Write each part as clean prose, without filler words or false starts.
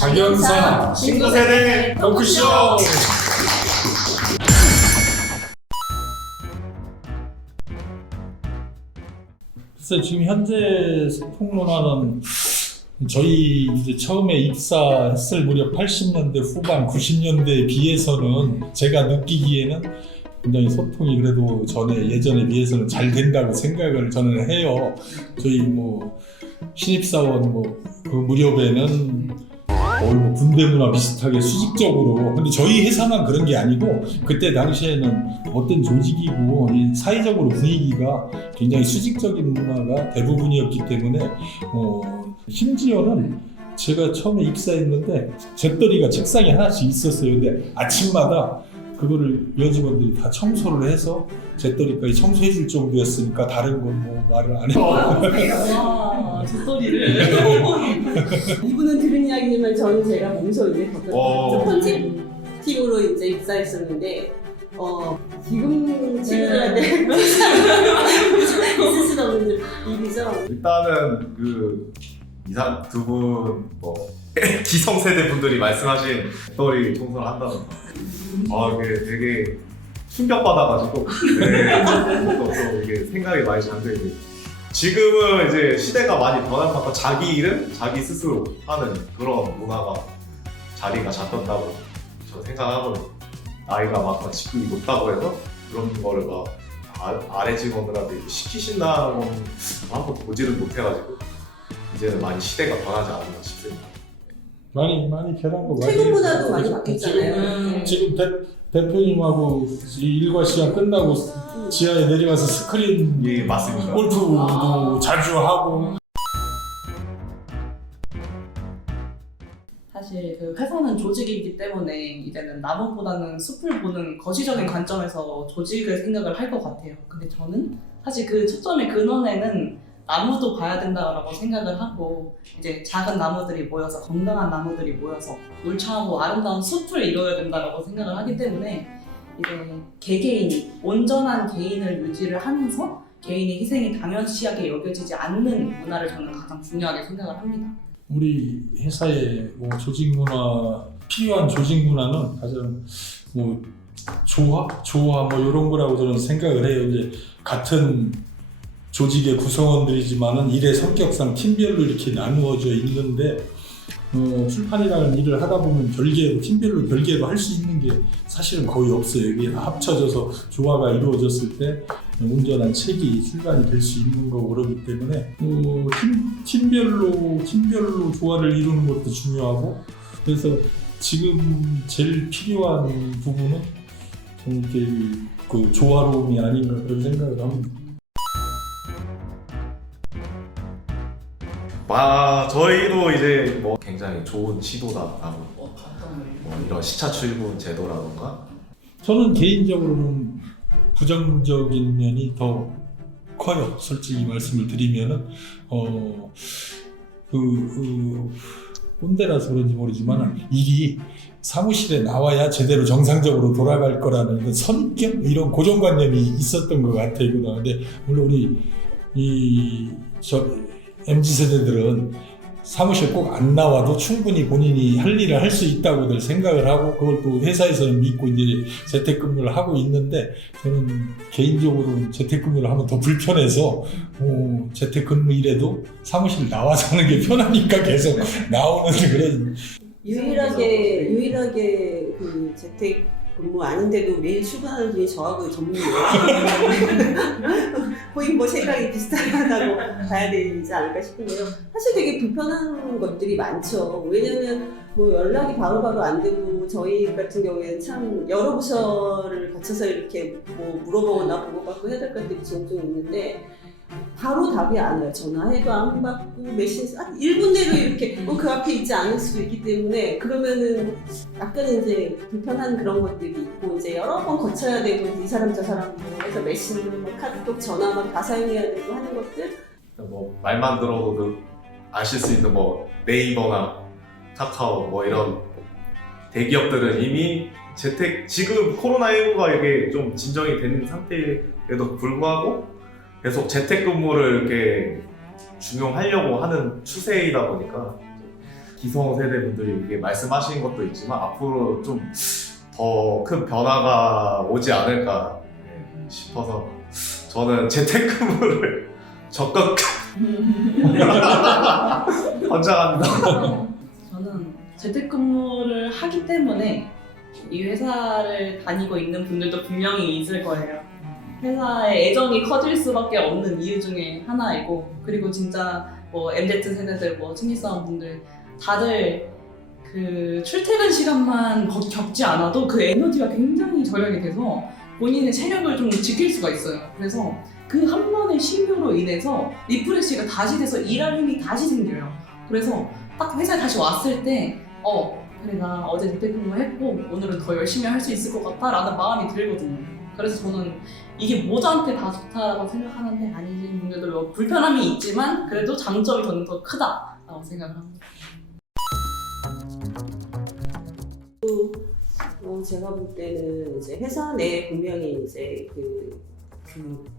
박연사 신구세대 토크쇼. 글쎄 지금 현재 통론하는 저희 이제 처음에 입사했을 무렵 80년대 후반 90년대에 비해서는 제가 느끼기에는 굉장히 소통이 그래도 예전에 비해서는 잘 된다고 생각을 저는 해요. 저희 신입사원 그 무렵에는 거의 군대 문화 비슷하게 수직적으로, 근데 저희 회사만 그런 게 아니고 그때 당시에는 어떤 조직이고 이 사회적으로 분위기가 굉장히 수직적인 문화가 대부분이었기 때문에 심지어는 제가 처음에 입사했는데 재떨이가 책상에 하나씩 있었어요. 근데 아침마다 그거를 여직원들이 다 청소를 해서 재떨이까지 청소해 줄 정도였으니까 다른 건 말을 안 해요. 재떨이를 이분은 들은 이야기지만 저는 제가 문서 이제 편집팀으로 이제 입사했었는데 지금 친구들한테 있을 수도 없는 일이죠. 일단은 이상 두 분 기성세대 분들이 말씀하신 재떨이 청소를 한다던가 이게 되게 충격받아가지고 또 이게 생각이 많이 잠들고 지금은 이제 시대가 많이 변한 만큼 자기 일은 자기 스스로 하는 그런 문화가 자리가 잡혔다고 저는 생각하거든요. 나이가 막 직급이 높다고 해서 그런 거를 아래 직원들한테 시키신다는 건 한번 보지를 못해가지고 이제는 많이 시대가 변하지 않았나 싶습니다. 많이 변한 거 최근 맞아요. 문화도 많이 바뀌었잖아요. 지금 대표님하고 일과 시간 끝나고 지하에 내려가서 스크린 예, 맞습니다. 골프도 자주 하고. 사실 회사는 조직이기 때문에 이제는 나무보다는 숲을 보는 거시적인 관점에서 조직을 생각을 할 것 같아요. 근데 저는 사실 그 초점의 근원에는 나무도 봐야 된다고 생각을 하고 이제 작은 나무들이 모여서 건강한 나무들이 모여서 울창하고 아름다운 숲을 이루어야 된다고 생각을 하기 때문에 이제 개개인이 온전한 개인을 유지를 하면서 개인의 희생이 당연시하게 여겨지지 않는 문화를 저는 가장 중요하게 생각을 합니다. 우리 회사의 조직 문화, 필요한 조직 문화는 가장 조화 이런 거라고 저는 생각을 해요. 이제 같은 조직의 구성원들이지만은 일의 성격상 팀별로 이렇게 나누어져 있는데 출판이라는 일을 하다 보면 팀별로 별개로 할 수 있는 게 사실은 거의 없어요. 이게 합쳐져서 조화가 이루어졌을 때 온전한 책이 출간이 될 수 있는 거고 그러기 때문에 팀별로 조화를 이루는 것도 중요하고, 그래서 지금 제일 필요한 부분은 저는 이렇게 조화로움이 아닌가 그런 생각을 합니다. 저희도 이제 굉장히 좋은 시도다라고 이런 시차 출근 제도라던가 저는 개인적으로는 부정적인 면이 더 커요. 솔직히 말씀을 드리면은 꼰대라서 그런지 모르지만 일이 사무실에 나와야 제대로 정상적으로 돌아갈 거라는 선입견 이런 고정관념이 있었던 것 같아요. 근데 물론 우리 MZ세대들은 사무실 꼭 안 나와도 충분히 본인이 할 일을 할 수 있다고들 생각을 하고 그걸 또 회사에서는 믿고 이제 재택근무를 하고 있는데, 저는 개인적으로는 재택근무를 하면 더 불편해서 재택근무일에도 사무실 나와서 하는 게 편하니까 계속 나오는 그런. 유일하게 그 재택 근무 아닌데도 매일 출근하는 분이 저하고 전문이에요. 거의 생각이 비슷하다고 봐야 되지 않을까 싶은데요. 사실 되게 불편한 것들이 많죠. 왜냐면 연락이 바로바로 안 되고 저희 같은 경우에는 참 여러 부서를 거쳐서 이렇게 물어보거나 보고받고 해야 될 것들이 종종 있는데 바로 답이 안 와요. 전화해도 안 받고 메시지 1분 내로 이렇게 그 앞에 있지 않을 수도 있기 때문에 그러면은 약간은 이제 불편한 그런 것들이 있고 이제 여러 번 거쳐야 되고 이 사람 저 사람 해서 메시지 카톡 전화 다 사용해야 되고 하는 것들 말만 들어도 아실 수 있는 네이버나 카카오 이런 대기업들은 이미 지금 코로나19가 이게 좀 진정이 된 상태에도 불구하고 계속 재택근무를 이렇게 중용하려고 하는 추세이다 보니까 기성세대 분들이 이게 말씀하신 것도 있지만 앞으로 좀 더 큰 변화가 오지 않을까 싶어서 저는 재택근무를 적극 권장합니다. 저는 재택근무를 하기 때문에 이 회사를 다니고 있는 분들도 분명히 있을 거예요. 회사에 애정이 커질 수밖에 없는 이유 중에 하나이고, 그리고 진짜 뭐 MZ 세대들, 뭐 신입사원 분들 다들 그 출퇴근 시간만 겪지 않아도 그 에너지가 굉장히 절약이 돼서 본인의 체력을 좀 지킬 수가 있어요. 그래서 그 한 번의 쉼으로 인해서 리프레시가 다시 돼서 일할 힘이 다시 생겨요. 그래서 딱 회사에 다시 왔을 때 그래 나 어제 재택근무 했고 오늘은 더 열심히 할 수 있을 것 같다 라는 마음이 들거든요. 그래서 저는 이게 모두한테 다 좋다라고 생각하는데 아니신 분들도 뭐 불편함이 있지만 그래도 장점이 저는 더 크다라고 생각을 합니다. 제가 볼 때는 이제 회사 내에 분명히 이제 그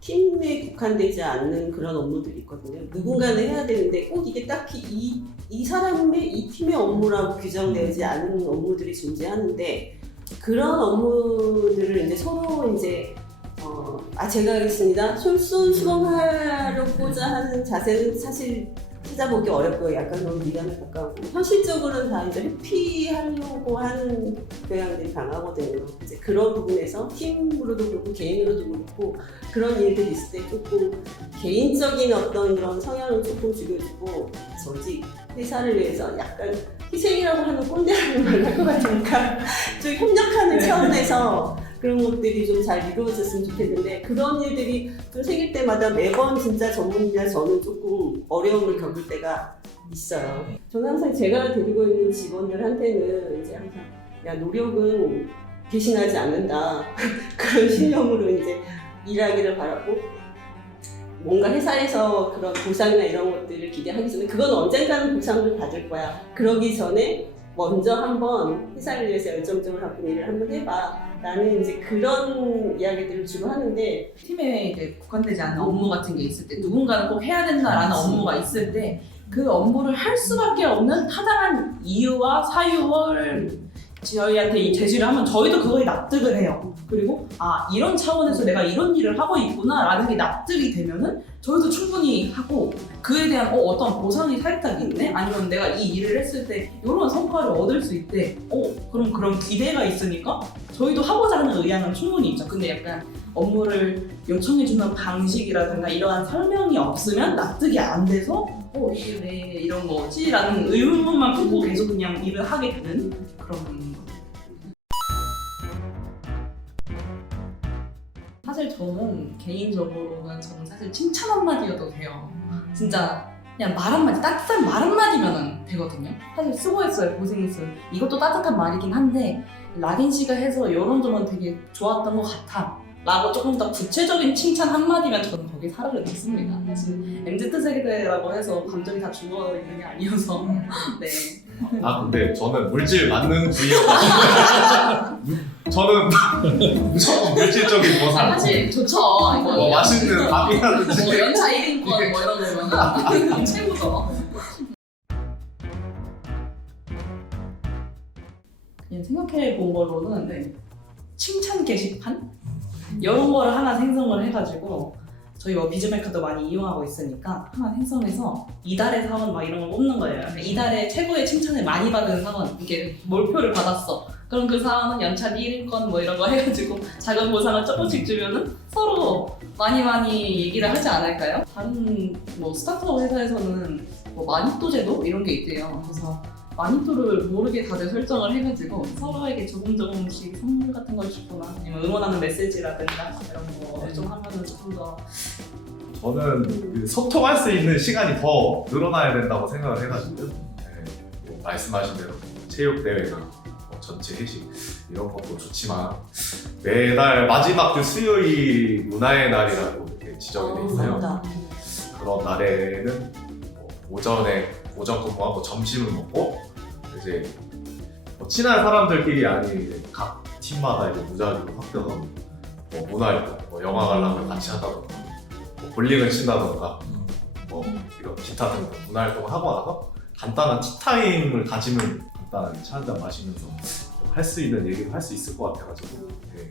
팀에 국한되지 않는 그런 업무들이 있거든요. 누군가는 해야 되는데 꼭 이게 딱히 이 사람의 이 팀의 업무라고 규정되지 않은 업무들이 존재하는데 그런 업무들을 이제 서로 이제 제가 하겠습니다. 솔선수범하려고자 하는 자세는 사실 찾아보기 어렵고요. 약간 너무 미련에 가까우고 현실적으로는 다 이제 회피하려고 하는 경향들이 강하거든요. 이제 그런 부분에서 팀으로도 그렇고 개인으로도 그렇고 그런 일들이 있을 때 조금 개인적인 어떤 그런 성향을 조금 죽여주고 저지 회사를 위해서 약간 희생이라고 하는 꼰대라는 말을 할 것 같으니까 좀 협력하는 차원에서 그런 것들이 좀 잘 이루어졌으면 좋겠는데 그런 일들이 좀 생길 때마다 매번 진짜 전문이나 저는 조금 어려움을 겪을 때가 있어요. 저는 항상 제가 데리고 있는 직원들한테는 이제 항상 야 노력은 배신하지 않는다 그런 신념으로 이제 일하기를 바라고 뭔가 회사에서 그런 보상이나 이런 것들을 기대하기 전에 그건 언젠가는 보상을 받을 거야. 그러기 전에 먼저 한번 회사를 위해서 열정적으로 한번 일을 한번 해봐. 나는 이제 그런 이야기들을 주로 하는데 팀에 이제 국한되지 않는 업무 같은 게 있을 때 누군가는 꼭 해야 된다라는 업무가 있을 때 그 업무를 할 수밖에 없는 타당한 이유와 사유를 저희한테 제시를 하면 저희도 그거에 납득을 해요. 그리고 이런 차원에서 내가 이런 일을 하고 있구나 라는 게 납득이 되면은 저희도 충분히 하고 그에 대한 어떤 보상이 살짝 있네? 아니면 내가 이 일을 했을 때 이런 성과를 얻을 수 있대. 그럼 그런 기대가 있으니까 저희도 하고자 하는 의향은 충분히 있죠. 근데 약간 업무를 요청해주는 방식이라든가 이러한 설명이 없으면 납득이 안 돼서 이게 왜 이런 거지? 라는 의문만 품고 계속 그냥 일을 하게 되는 그런 사실 저는 개인적으로는 사실 칭찬 한마디여도 돼요. 진짜 그냥 말 한마디, 따뜻한 말 한마디면 되거든요. 사실 수고했어요, 고생했어요. 이것도 따뜻한 말이긴 한데 락인 씨가 해서 이런 점은 되게 좋았던 것 같아 라고 조금 더 구체적인 칭찬 한마디면 저는 거기에 사르르 넣습니다. 사실 MZ세대라고 해서 감정이 다 죽어있는 게 아니어서 네. 근데 저는 물질 맞는 부위여가지고 저는 무조건 물질적인 보상. 사실 좋죠. 이거 맛있는 밥이라든지 연차 1인권 뭐 이런 거면 최고죠. 그냥 생각해 본 거로는 칭찬 게시판? 이런 거를 하나 생성을 해가지고 저희 비즈메카도 많이 이용하고 있으니까 하나 생성해서 이달의 사원 막 이런 걸 뽑는 거예요. 그러니까 이달에 최고의 칭찬을 많이 받은 사원, 이게 몰표를 받았어. 그럼 그 사원은 연차 1인권 뭐 이런 거 해가지고 작은 보상을 조금씩 주면은 서로 많이 얘기를 하지 않을까요? 다른 뭐 스타트업 회사에서는 뭐 마니또 제도 이런 게 있대요. 그래서 마니또를 모르게 다들 설정을 해가지고 서로에게 조금씩 선물 같은 걸 주거나 아니면 응원하는 메시지라든가 이런 거 좀 하면은 조금 더 저는 그 소통할 수 있는 시간이 더 늘어나야 된다고 생각을 해가지고 뭐 말씀하신 대로 체육대회나 전체 회식 이런 것도 좋지만 매달 마지막 그 수요일 문화의 날이라고 이렇게 지정이 돼 있어요. 맞다. 그런 날에는 오전에 오전 근무하고 점심을 먹고 이제 친한 사람들끼리 아닌 각 팀마다 이제 무작위로 섞여서 문화활동, 영화 관람을 같이 한다던가 볼링을 친다던가 이런 기타 등등 문화활동을 하고 나서 간단한 티타임을 가지면 간단하게 차 한잔 마시면서 할 수 있는 얘기를 할 수 있을 것 같아가지고 네.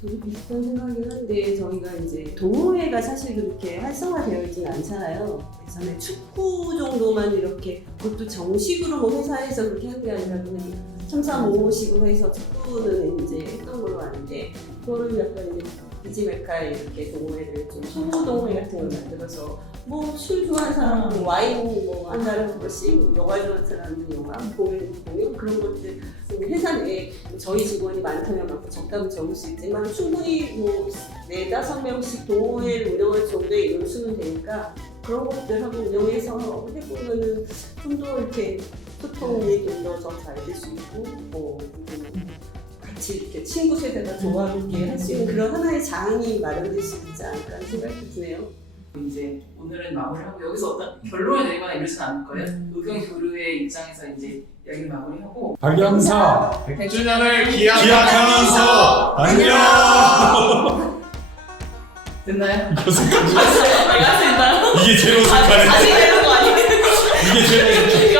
저도 비슷한 생각이긴 한데 저희가 이제 동호회가 사실 그렇게 활성화되어 있지는 않잖아요. 예전에 축구 정도만 이렇게 그것도 정식으로 뭐 회사에서 그렇게 한 게 아니라 그냥 참사모식으로 해서 축구는 이제 했던 걸로 아는데 그거를 약간 이제 비지메카에 이렇게 동호회를 좀 소모 동호회 같은 걸 만들어서 뭐 술 좋아하는 사람은 와인 뭐 한 달에 한 번씩, 영화 좋아하는 사람은 영화 공연 그런 것들 회사 내에 저희 직원이 많다면 많고 적다면 적을 수 있지만 충분히 뭐 4-5명씩 동호회를 운영할 정도의 인원수는 되니까 그런 것들 한번 운영해서 해보면은 좀 더 이렇게 소통이 좀 더 잘 될 수 있고 같이 이렇게 친구 세대가 조화롭게 할 수 있는 그런 하나의 장이 마련될 수 있지 않을까 하는 생각이 드네요. 이제 오늘은 마무리하고 여기서 어떤 결론을 내리거나 이러진 않을 거예요. 의견 교류의 입장에서 이제 이야기를 마무리하고 박영사 100주년을 기약하면서 안녕. 됐나요? 어색하지? 내가 할 수 있나요? 이게 제일 어색하네. 다시 되는 거 아니에요? 이게 제일 어색해.